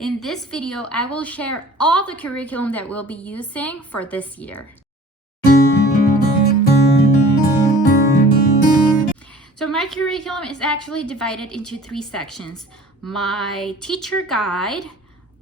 In this video, I will share all the curriculum that we'll be using for this year. So my curriculum is actually divided into 3 sections: my teacher guide,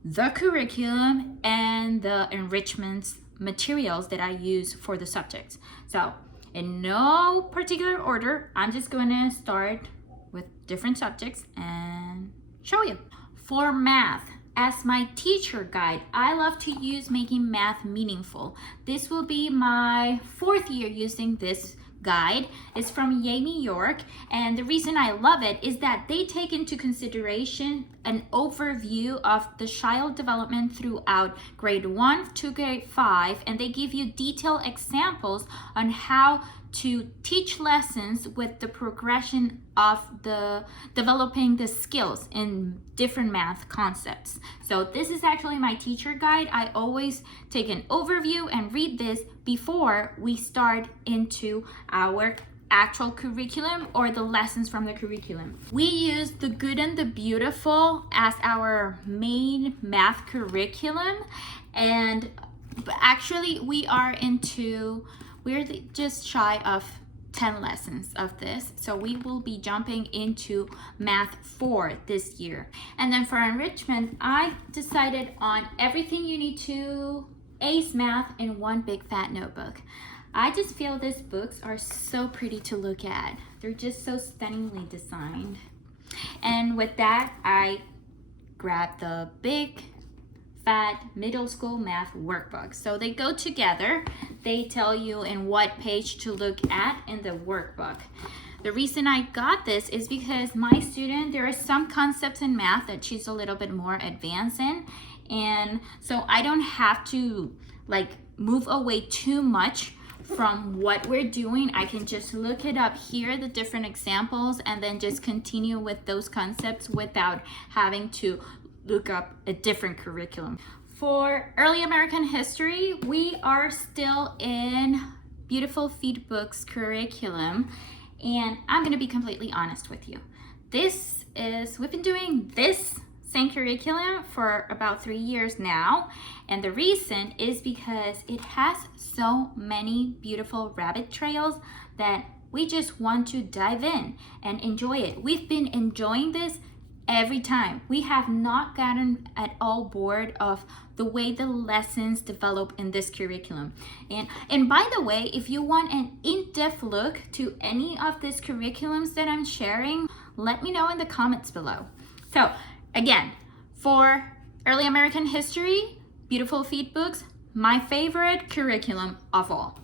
the curriculum, and the enrichment materials that I use for the subjects. So in no particular order, I'm just going to start with different subjects and show you. For math, as my teacher guide, I love to use making math meaningful. This will be my 4th year using this guide. It's from Yale, New York, and the reason I love it is that they take into consideration an overview of the child development throughout grade 1 to grade 5, and they give you detailed examples on how to teach lessons with the progression of the developing the skills in different math concepts. So this is actually my teacher guide. I always take an overview and read this before we start into our actual curriculum or the lessons from the curriculum. We use The Good and the Beautiful as our main math curriculum, and actually we're just shy of 10 lessons of this, so we will be jumping into math 4 this year. And then for enrichment, I decided on everything you need to ace math in one big fat notebook. I just feel these books are so pretty to look at. They're just so stunningly designed. And with that, I grabbed the big fat middle school math workbook. So they go together. They tell you in what page to look at in the workbook. The reason I got this is because my student, there are some concepts in math that she's a little bit more advanced in, and so I don't have to move away too much from what we're doing. I can just look it up here, the different examples, and then just continue with those concepts without having to look up a different curriculum. For early American history, we are still in Beautiful Feet Books curriculum, and I'm going to be completely honest with you. We've been doing this same curriculum for about 3 years now, and the reason is because it has so many beautiful rabbit trails that we just want to dive in and enjoy it. We've been enjoying this every time. We have not gotten at all bored of the way the lessons develop in this curriculum. And by the way, if you want an in-depth look to any of these curriculums that I'm sharing, let me know in the comments below. So again, for early American history, Beautiful Feet Books, my favorite curriculum of all.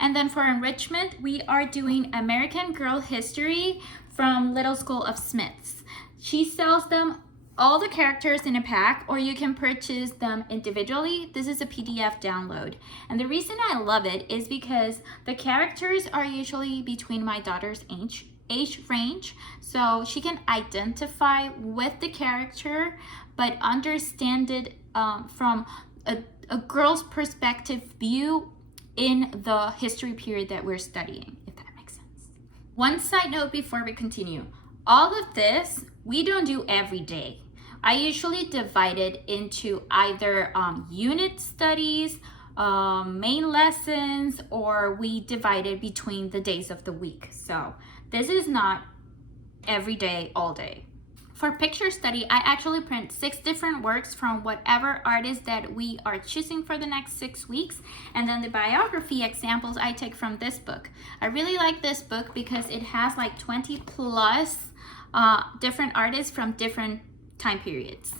And then for enrichment, we are doing American Girl History from Little School of Smiths. She sells them all the characters in a pack, or you can purchase them individually. This is a PDF download. And the reason I love it is because the characters are usually between my daughter's age range, so she can identify with the character, but understand it from a girl's perspective view in the history period that we're studying, if that makes sense. One side note before we continue. All of this, we don't do every day. I usually divide it into either unit studies, main lessons, or we divide it between the days of the week. So this is not every day, all day. For picture study, I actually print 6 different works from whatever artist that we are choosing for the next 6 weeks. And then the biography examples I take from this book. I really like this book because it has like 20 plus different artists from different time periods.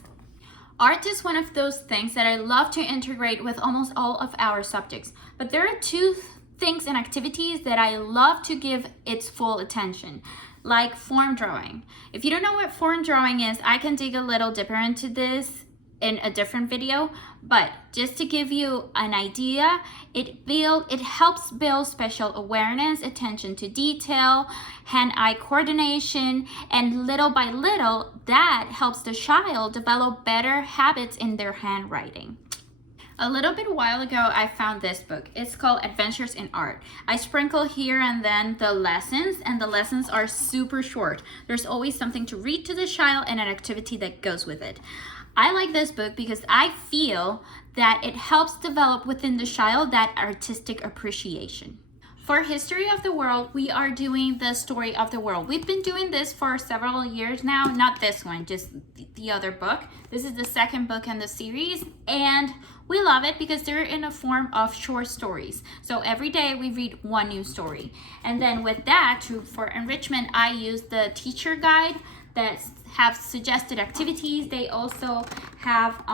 Art is one of those things that I love to integrate with almost all of our subjects, but there are 2 things and activities that I love to give its full attention, like form drawing. If you don't know what form drawing is, I can dig a little deeper into this in a different video, but just to give you an idea, it helps build spatial awareness, attention to detail, hand-eye coordination, and little by little, that helps the child develop better habits in their handwriting. A little bit while ago, I found this book. It's called Adventures in Art. I sprinkle here and then the lessons, and the lessons are super short. There's always something to read to the child and an activity that goes with it. I like this book because I feel that it helps develop within the child that artistic appreciation. For History of the World, we are doing the Story of the World. We've been doing this for several years now, not this one, just the other book. This is the second book in the series, and we love it because they're in a form of short stories. So every day we read one new story. And then with that, for enrichment, I use the teacher guide that have suggested activities. They also have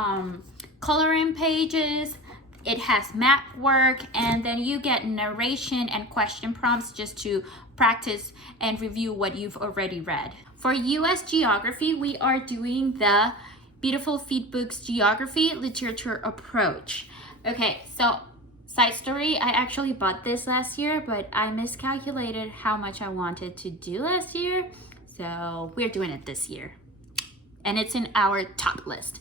coloring pages. It has map work, and then you get narration and question prompts just to practice and review what you've already read. For US Geography, we are doing the Beautiful Feet Books Geography Literature Approach. Okay, so side story, I actually bought this last year, but I miscalculated how much I wanted to do last year, so we're doing it this year. And it's in our top list.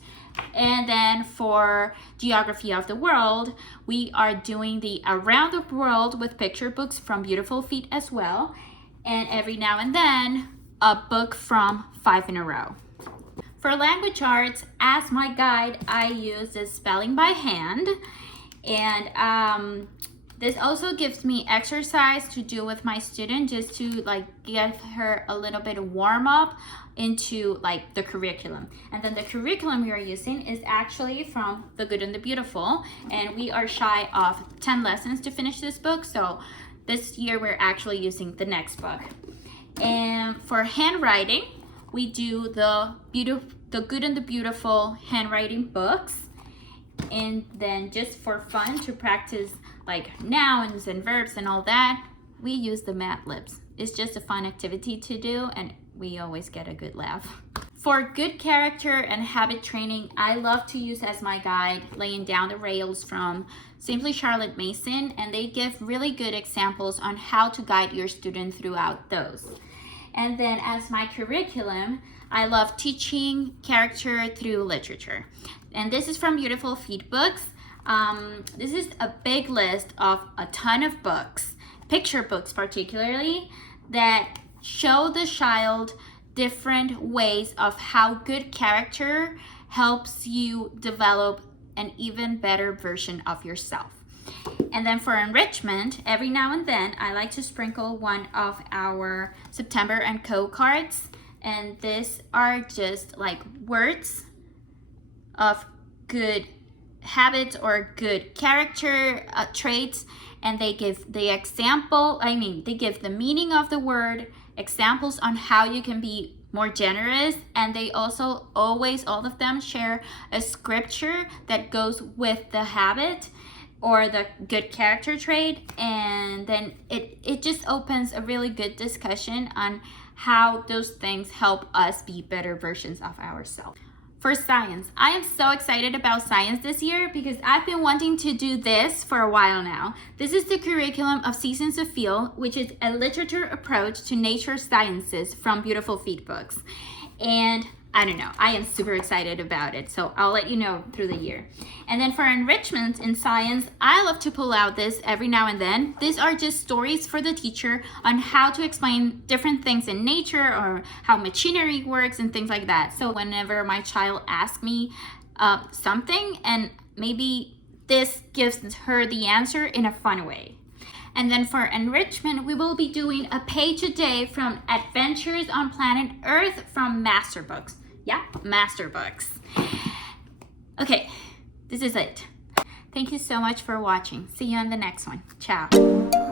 And then for Geography of the World, we are doing the Around the World with Picture Books from Beautiful Feet as well. And every now and then, a book from 5 in a Row. For language arts, as my guide, I use the Spelling by Hand. And this also gives me exercise to do with my student just to like give her a little bit of warm up into like the curriculum. And then the curriculum we are using is actually from The Good and the Beautiful, and we are shy of 10 lessons to finish this book, so this year we're actually using the next book. And for handwriting, we do the Good and the Beautiful handwriting books. And then just for fun to practice like nouns and verbs and all that, we use the Mad Libs. It's just a fun activity to do, and we always get a good laugh. For good character and habit training, I love to use as my guide Laying Down the Rails from Simply Charlotte Mason, and they give really good examples on how to guide your student throughout those. And then as my curriculum, I love teaching character through literature. And this is from Beautiful Feet Books. This is a big list of a ton of books, picture books particularly, that show the child different ways of how good character helps you develop an even better version of yourself. And then for enrichment, every now and then, I like to sprinkle one of our September and Co cards. And these are just like words of good habits or good character traits. And they give the example, they give the meaning of the word, examples on how you can be more generous, and they also always, all of them, share a scripture that goes with the habit or the good character trait, and then it just opens a really good discussion on how those things help us be better versions of ourselves. For science, I am so excited about science this year because I've been wanting to do this for a while now. This is the curriculum of Seasons of Field, which is a literature approach to nature sciences from Beautiful Feet Books. And I don't know, I am super excited about it, so I'll let you know through the year. And then for enrichment in science, I love to pull out this every now and then. These are just stories for the teacher on how to explain different things in nature or how machinery works and things like that. So whenever my child asks me something, and maybe this gives her the answer in a fun way. And then for enrichment, we will be doing a page a day from Adventures on Planet Earth from Master Books. Yeah, Master Books. Okay, this is it. Thank you so much for watching. See you on the next one. Ciao.